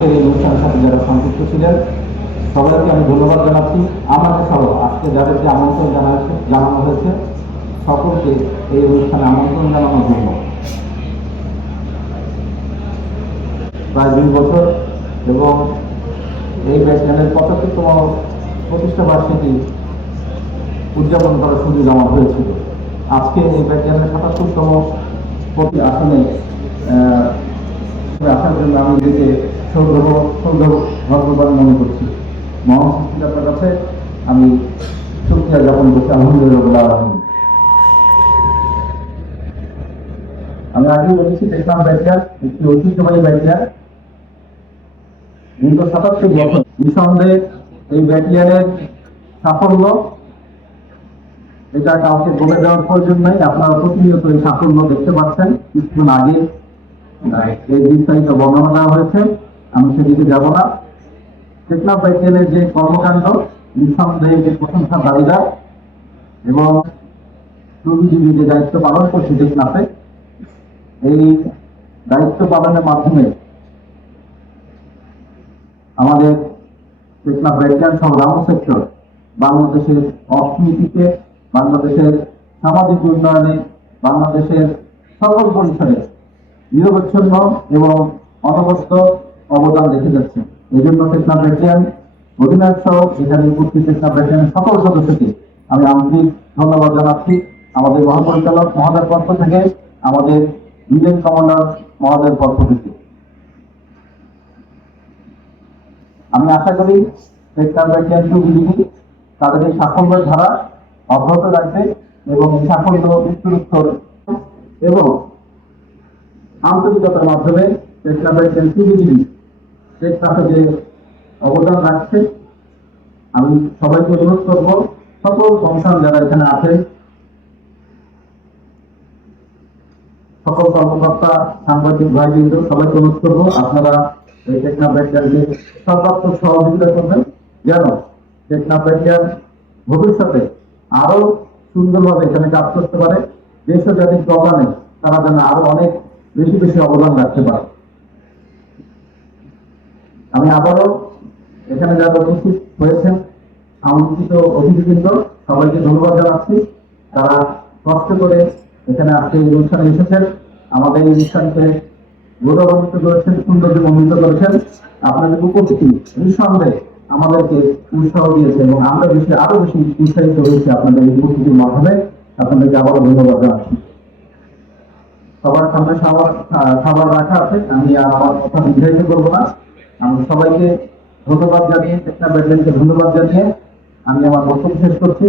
এই অনুষ্ঠানের সাথে যারা সংযুক্ত ছিলেন সবাইকে আমি ধন্যবাদ জানাচ্ছি। আমাকে সহ আজকে যাদেরকে আমন্ত্রণ জানানো হয়েছে সকলকে এই অনুষ্ঠানে আমন্ত্রণ জানানোর জন্য। প্রায় ২ বছর এবং এই ব্যাটম্যানের ৭৫তম প্রতিষ্ঠা বার্ষিকী উদযাপন করার সুযোগ আমার হয়েছিল। আজকে এই ব্যাটম্যানের ৭৭তম প্রতি আসনে আসার জন্য আমি নিজেকে গর্ববান মনে করছি। মহান সৃষ্টিকর্তার কাছে আমি শুকরিয়া জ্ঞাপন করছি। আলহামদুলিল্লাহ। আমি আগে বলেছি দেখলাম ব্যাটম্যান একটি ঐতিহ্যবাহী ব্যাটম্যান দীর্ঘ ৭৭ বছর। নিঃসন্দেহে এই ব্যাটালিয়নের সাফল্য এটা কাউকে বলে দেওয়ার প্রয়োজন নাই। আপনারা প্রতিনিয়ত এই সাফল্য দেখতে পাচ্ছেন। কিছুক্ষণ আগে এই বিস্তারিত বর্ণনা দেওয়া হয়েছে, আমি সেদিকে যাব না। টেকনাফ ব্যাটালিয়নের যে কর্মকাণ্ড নিঃসন্দেহে যে প্রশংসার দাবিদার এবং শ্রমজীবী যে দায়িত্ব পালন করছে টেকনাফে, এই দায়িত্ব পালনের মাধ্যমে আমাদের টেকনাফ ব্যাটালিয়ন সহ গ্রাম সেক্টর বাংলাদেশের অর্থনীতিতে, বাংলাদেশের সামাজিক উন্নয়নে, বাংলাদেশের সকল পরিসরে নিরবচ্ছিন্ন এবং অনবদ্য অবদান রেখে যাচ্ছে। এই জন্য টেকনাফ ব্যাটালিয়ন অধিনায়ক সহ এখানে উপস্থিত টেকনাফ ব্যাটালিয়নের সকল সদস্যকে আমি আন্তরিক ধন্যবাদ জানাচ্ছি। আমাদের মহাপরিচালক মহোদয়ের পক্ষ থেকে, আমাদের ব্রিগেড কমান্ডার মহোদয়ের পক্ষ থেকে আমি আশা করি টেকনাফ ব্যাটালিয়ন টু তাদের এই সাফল্যের ধারা অব্যাহত রাখবে এবং এই সাফল্য উত্তরোত্তর এবং আন্তরিকতার মাধ্যমে টেকনাফ ব্যাটালিয়ন টু টেকনাফে যে অবদান রাখছে, আমি সবাইকে অনুরোধ করব, সকল কমিশন যারা এখানে আছে, সকল কর্মকর্তা, সাংবাদিক ভাইবৃন্দ, সবাইকে অনুরোধ করব আপনারা এই টেকনাফ ব্যাটালিয়নকে সর্বাত্মক সহযোগিতা করবেন, যেন টেকনাফ ব্যাটালিয়ন ভবিষ্যতে আরো সুন্দরভাবে এখানে কাজ করতে পারে। দেশ ও জাতির কল্যাণে তারা যেন আরো অনেক বেশি বেশি অবদান রাখতে পারে। আমি আবারও এখানে যারা উপস্থিত হয়েছেন আমন্ত্রিত অতিথিবৃন্দ সবাইকে ধন্যবাদ জানাচ্ছি। তারা কষ্ট করে এখানে আজকে এই অনুষ্ঠানে এসেছেন, আমাদের এই অনুষ্ঠানকে গৌরবান্বিত করেছেন, সৌন্দর্যমণ্ডিত করেছেন। আপনাদের উপস্থিতি নিঃসন্দেহে আমাদেরকে উৎসাহ দিয়েছে এবং আমরা আরো বেশি উৎসাহিত হয়েছি আপনাদের এই উপস্থিতির মাধ্যমে। আপনাদেরকে আবারও ধন্যবাদ জানাচ্ছি। সবার সামনে খাবার রাখা আছে, আমি আর আমার কথা নির্ধারিত করবো না। আমি সবাইকে ধন্যবাদ জানিয়ে, টেকনাফ ব্যাটালিয়নকে ধন্যবাদ জানিয়ে আমি আমার বক্তব্য শেষ করছি।